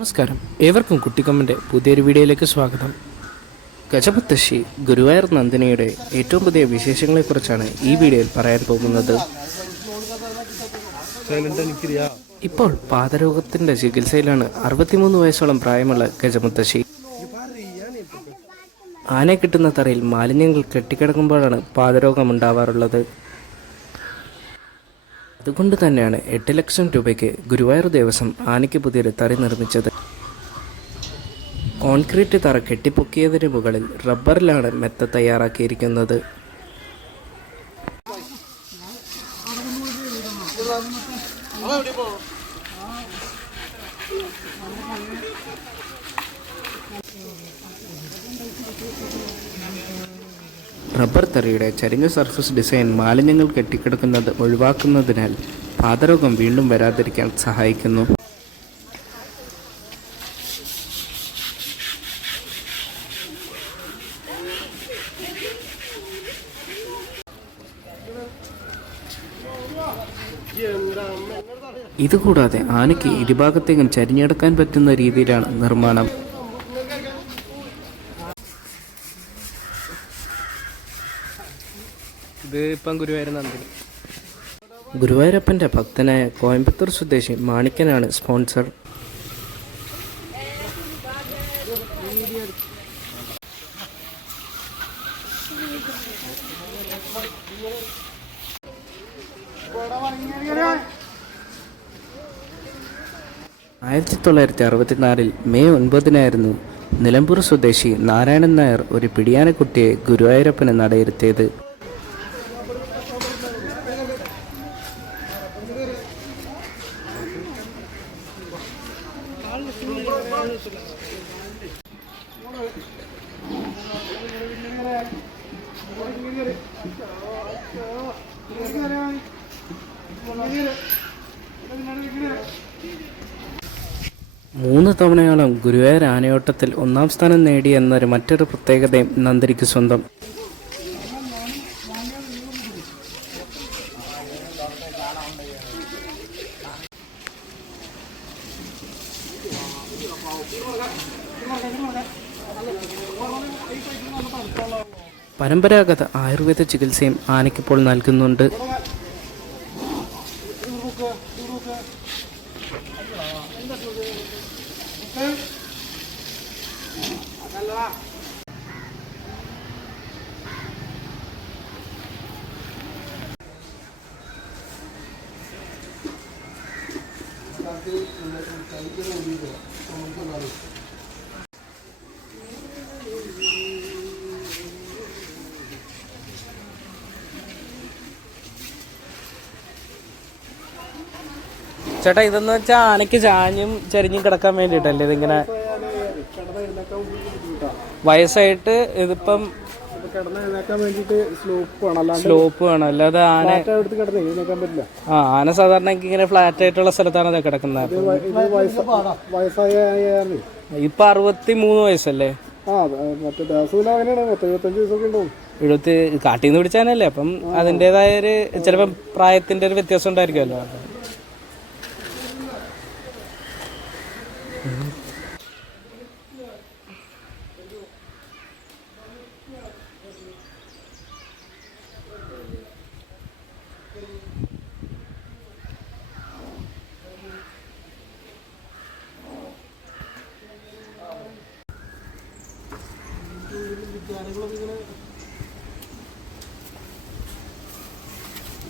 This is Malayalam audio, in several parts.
നമസ്കാരം, ഏവർക്കും കുട്ടിക്കൊമ്പൻ്റെ പുതിയൊരു വീഡിയോയിലേക്ക് സ്വാഗതം. ഗജമുത്തശ്ശി ഗുരുവായൂർ നന്ദിനിയുടെ ഏറ്റവും പുതിയ വിശേഷങ്ങളെക്കുറിച്ചാണ് ഈ വീഡിയോയിൽ പറയാൻ പോകുന്നത്. ഇപ്പോൾ പാദരോഗത്തിൻ്റെ ചികിത്സയിലാണ് 63 വയസ്സോളം പ്രായമുള്ള ഗജമുത്തശ്ശി. ആനയെ കിട്ടുന്ന തറയിൽ മാലിന്യങ്ങൾ കെട്ടിക്കിടക്കുമ്പോഴാണ് പാദരോഗം ഉണ്ടാവാറുള്ളത്. അതുകൊണ്ട് തന്നെയാണ് 8 ലക്ഷം രൂപയ്ക്ക് ഗുരുവായൂർ ദേവസ്വം ആനയ്ക്ക് പുതിയൊരു തറ നിർമ്മിച്ചത്. കോൺക്രീറ്റ് തറ കെട്ടിപ്പൊക്കിയതിന് മുകളിൽ റബ്ബറിലാണ് മെത്ത തയ്യാറാക്കിയിരിക്കുന്നത്. റബ്ബർ തറയുടെ ചരിഞ്ഞ സർഫസ് ഡിസൈൻ മാലിന്യങ്ങൾ കെട്ടിക്കിടക്കുന്നത് ഒഴിവാക്കുന്നതിനാൽ പാദരോഗം വീണ്ടും വരാതിരിക്കാൻ സഹായിക്കുന്നു. ഇതുകൂടാതെ ആനയ്ക്ക് ഇരുഭാഗത്തേക്കും ചരിഞ്ഞെടുക്കാൻ പറ്റുന്ന രീതിയിലാണ് നിർമ്മാണം. ഇത് ഇപ്പം ഗുരുവായൂരപ്പൻ്റെ ഭക്തനായ കോയമ്പത്തൂർ സ്വദേശി മാണിക്കനാണ് സ്പോൺസർ. ആയിരത്തി 1964 മെയ് 9 നിലമ്പൂർ സ്വദേശി നാരായണൻ നായർ ഒരു പിടിയാനക്കുട്ടിയെ ഗുരുവായൂരപ്പന് നടയിരുത്തിയത്. മൂന്ന് തവണയോളം ഗുരുവായൂർ ആനയോട്ടത്തിൽ 1-ാം സ്ഥാനം നേടി എന്നൊരു മറ്റൊരു പ്രത്യേകതയും നന്ദിനിക്ക് സ്വന്തം. പരമ്പരാഗത ആയുർവേദ ചികിത്സയും ആനയ്ക്കിപ്പോൾ നൽകുന്നുണ്ട്. ചേട്ടാ, ഇതെന്ന് വെച്ചാൽ ആനയ്ക്ക് ചാഞ്ഞും ചരിഞ്ഞും കിടക്കാൻ വേണ്ടിയിട്ടല്ലേ ഇതിങ്ങനെ? വയസ്സായിട്ട് ഇതിപ്പം സ്ലോപ്പ് വേണം, അല്ലാതെ ആന സാധാരണ ഇങ്ങനെ ഫ്ലാറ്റ് ആയിട്ടുള്ള സ്ഥലത്താണ് അത് കിടക്കുന്നത്. ഇപ്പൊ 63 വയസ്സല്ലേ? കാട്ടിന്ന് പിടിച്ചാനല്ലേ, അപ്പം അതിൻ്റെതായ ഒരു ചിലപ്പം പ്രായത്തിന്റെ ഒരു വ്യത്യാസം ഉണ്ടായിരിക്കുമല്ലോ.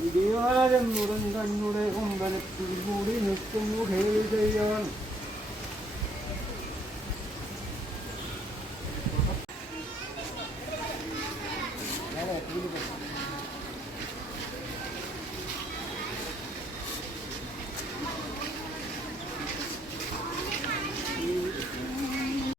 ഇടിവാരം മുടങ്ങുടെ കൊമ്പലത്തിൽ കൂടി നിൽക്കുന്നു ചെയ്യാൻ